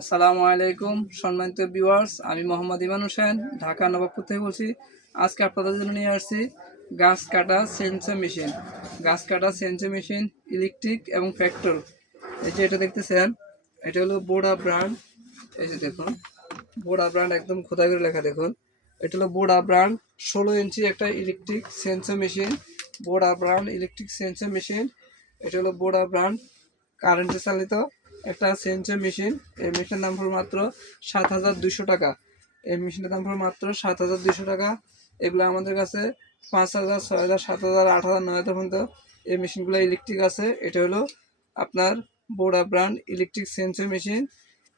আসসালামু আলাইকুম সম্মানিত ভিউয়ার্স, আমি মোহাম্মদ ইমান হোসেন ঢাকা নবাবপুর থেকে বলছি। আজকে আপনাদের জন্য নিয়ে আসছি গাছ কাটা সেন্সর মেশিন। গাছ কাটা সেন্সর মেশিন ইলেকট্রিক এবং পেট্রোল। এই যে এটা দেখতেছেন, এটা হলো বোডা ব্র্যান্ড। এই যে দেখুন, বোডা ব্র্যান্ড একদম খোদাই করে লেখা দেখুন। এটা হলো বোডা ব্র্যান্ড 16 ইঞ্চি একটা electric sensor machine. বোডা brand electric sensor machine. এটা হলো বোডা ব্র্যান্ড কারেন্টে চালিত একটা সেন্সর মেশিন। এই মেশিনের দাম পড়বে মাত্র 7,200 টাকা। এই মেশিনের দাম পড়বে মাত্র 7,200 টাকা। এগুলো আমাদের কাছে 5,000, 6,000, 7,000, 8,000, 9,000 পর্যন্ত এই মেশিনগুলো ইলেকট্রিক আছে। এটা হলো আপনার বোডা ব্র্যান্ড ইলেকট্রিক সেন্সর মেশিন।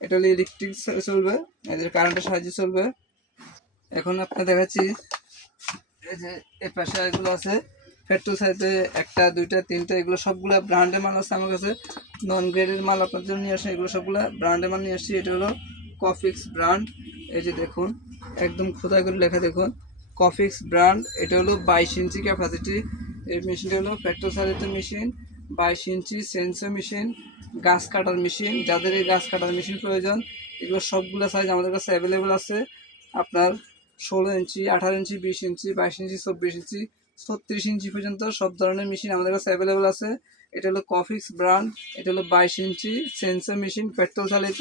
এটা হলো ইলেকট্রিক চলবে, এদের কারেন্টের সাহায্যে চলবে। এখন আপনার দেখাচ্ছি, এই যে এই পাশে এগুলো আছে পেট্রোল সাইজে, একটা দুইটা তিনটা, এগুলো সবগুলো ব্র্যান্ডের মাল আছে আমার কাছে। নন গ্রেডের মাল আপনার জন্য নিয়ে আসেন, এগুলো সবগুলো ব্র্যান্ডের মাল নিয়ে আসছি। এটা হলো কফিক্স ব্র্যান্ড। এই যে দেখুন, একদম খোদাই করে লেখা দেখুন, কফিক্স ব্র্যান্ড। এটা হলো 22 ইঞ্চি ক্যাপাসিটি। এই মেশিনটা হলো পেট্রোল চালিত মেশিন, 22 ইঞ্চি সেন্সর মেশিন, গাছ কাটার মেশিন। যাদের এই গাছ কাটার মেশিন প্রয়োজন, এগুলো সবগুলো সাইজ আমাদের কাছে অ্যাভেলেবেল আছে। আপনার 16 ইঞ্চি, 18 ইঞ্চি, 20 ইঞ্চি, 22 ইঞ্চি, 24 ইঞ্চি, 36 ইঞ্চি পর্যন্ত সব ধরনের মেশিন আমাদের কাছে অ্যাভেলেবেল আছে। এটা হলো কফিক্স ব্র্যান্ড। এটা হলো 22 ইঞ্চি সেন্সর মেশিন, পেট্রোল চালিত।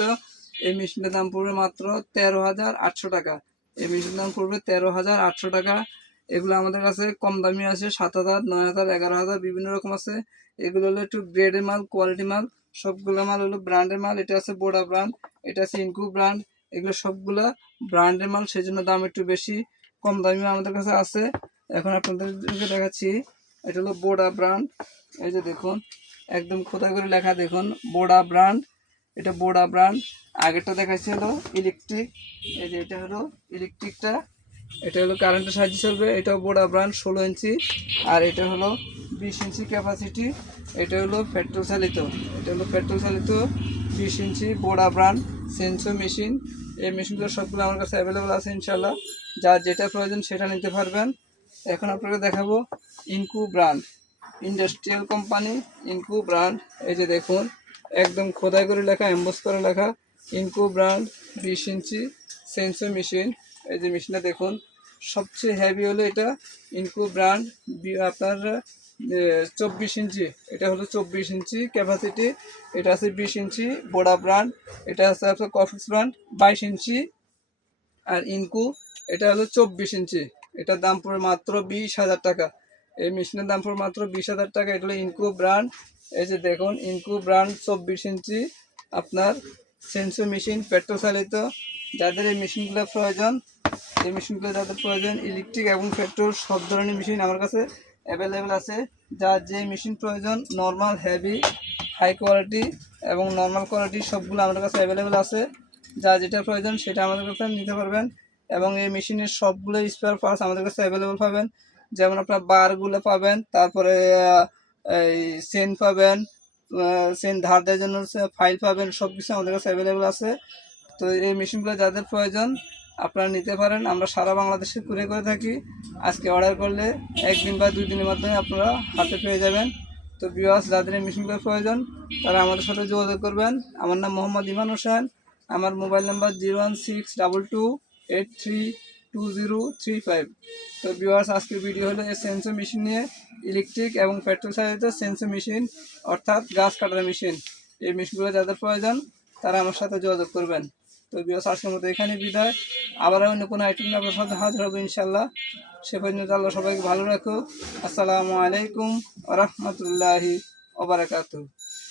এই মেশিনটার দাম পড়বে মাত্র 13,800 টাকা। এই মেশিনের দাম পড়বে 13,800 টাকা। এগুলো আমাদের কাছে কম দামি আছে, 7,000, 9,000, 11,000 বিভিন্ন রকম আছে। এগুলো হলো একটু গ্রেডের মাল, কোয়ালিটি মাল। সবগুলো মাল হলো ব্র্যান্ডের মাল। এটা আছে বোডা ব্র্যান্ড, এটা আছে ইনকু ব্র্যান্ড। এগুলো সবগুলা ব্র্যান্ডের মাল, সেই জন্য দাম একটু বেশি। কম দামি আমাদের কাছে আছে। এখন আপনাদেরকে দেখাচ্ছি, এটা হলো বোডা ব্র্যান্ড। এই যে দেখুন, একদম খোদাই করে লেখা দেখুন, বোডা ব্র্যান্ড। এটা বোডা ব্র্যান্ড। আগেরটা দেখাচ্ছি হলো ইলেকট্রিক। এই যে এটা হলো ইলেকট্রিকটা, এটা হলো কারেন্টের সাহায্যে চলবে। এটাও বোডা ব্র্যান্ড 16 ইঞ্চি। আর এটা হলো 20 ইঞ্চি ক্যাপাসিটি। এটা হলো পেট্রোল চালিত। এটা হলো পেট্রোল চালিত 20 ইঞ্চি বোডা ব্র্যান্ড সেন্সর মেশিন। এই মেশিনগুলো সবগুলো আমার কাছে অ্যাভেলেবেল আছে ইনশাল্লাহ। যার যেটা প্রয়োজন সেটা নিতে পারবেন। এখন আপনাকে দেখাবো ইনকু ব্র্যান্ড, ইন্ডাস্ট্রিয়াল কোম্পানি ইনকু ব্র্যান্ড। এই যে দেখুন, একদম খোদাই করে লেখা, এমবোস করে লেখা, ইনকু ব্র্যান্ড 20 ইঞ্চি সেন্সর মেশিন। এই যে মেশিনটা দেখুন, সবচেয়ে হেভি হলো এটা ইনকু ব্র্যান্ড আপনার 24 ইঞ্চি। এটা হলো 24 ইঞ্চি ক্যাপাসিটি। এটা আছে 20 ইঞ্চি বোডা ব্র্যান্ড। এটা আছে আপনার কফিক্স ব্র্যান্ড 22 ইঞ্চি। আর ইনকু এটা হলো 24 ইঞ্চি। এটার দাম পড়ে মাত্র 20,000 টাকা। এই মেশিনের দাম পড়ে মাত্র 20,000 টাকা। এটা হলো ইনকু ব্র্যান্ড। এই যে দেখুন, ইনকু ব্র্যান্ড 24 ইঞ্চি আপনার সেন্সর মেশিন, পেট্রোল চালিত। যাদের এই মেশিনগুলো প্রয়োজন, এই মেশিনগুলো যাদের প্রয়োজন ইলেকট্রিক এবং পেট্রোল সব ধরনের মেশিন আমার কাছে অ্যাভেলেবেল আছে। যার যে মেশিন প্রয়োজন, নর্মাল, হেভি, হাই কোয়ালিটি এবং নর্মাল কোয়ালিটি সবগুলো আমাদের কাছে অ্যাভেলেবেল আছে। যা যেটা প্রয়োজন সেটা আমাদের কাছে নিতে পারবেন। এবং এই মেশিনের সবগুলো স্পেয়ার পার্টস আমাদের কাছে অ্যাভেলেবেল পাবেন। যেমন আপনার বারগুলো পাবেন, তারপরে এই চেন পাবেন, চেন ধার দেওয়ার জন্য ফাইল পাবেন, সব কিছু আমাদের কাছে অ্যাভেলেবেল আছে। তো এই মেশিনগুলো যাদের প্রয়োজন আপনারা নিতে পারেন। আমরা সারা বাংলাদেশে কুরিয়ার করে থাকি। আজকে অর্ডার করলে 1 দিন বা 2 দিনের মাধ্যমে আপনারা হাতে পেয়ে যাবেন। তো ভিউয়ার্স, যাদের এই মেশিনগুলো প্রয়োজন তারা আমাদের সাথে যোগাযোগ করবেন। আমার নাম মোহাম্মদ ইমান হোসেন। আমার মোবাইল নাম্বার 01622832035। তো ভিউয়ার্স, আজকের ভিডিও হলো এই সেন্সর মেশিন নিয়ে, ইলেকট্রিক এবং পেট্রোল চালিত সেন্সর মেশিন, অর্থাৎ গাছ কাটার মেশিন। এই মেশিনগুলো যাদের প্রয়োজন তারা আমার সাথে যোগাযোগ করবেন। তো ভিউয়ার্স, আজকের মতো এখানে বিদায়। আবার অন্য কোনো আইটেম নিয়ে আপনার সাথে হাজির হবো ইনশাল্লাহ। সে পর্যন্ত আল্লাহ সবাইকে ভালো রাখুক। আসসালামু আলাইকুম ওয়া রাহমাতুল্লাহি ওয়া বারাকাতুহু।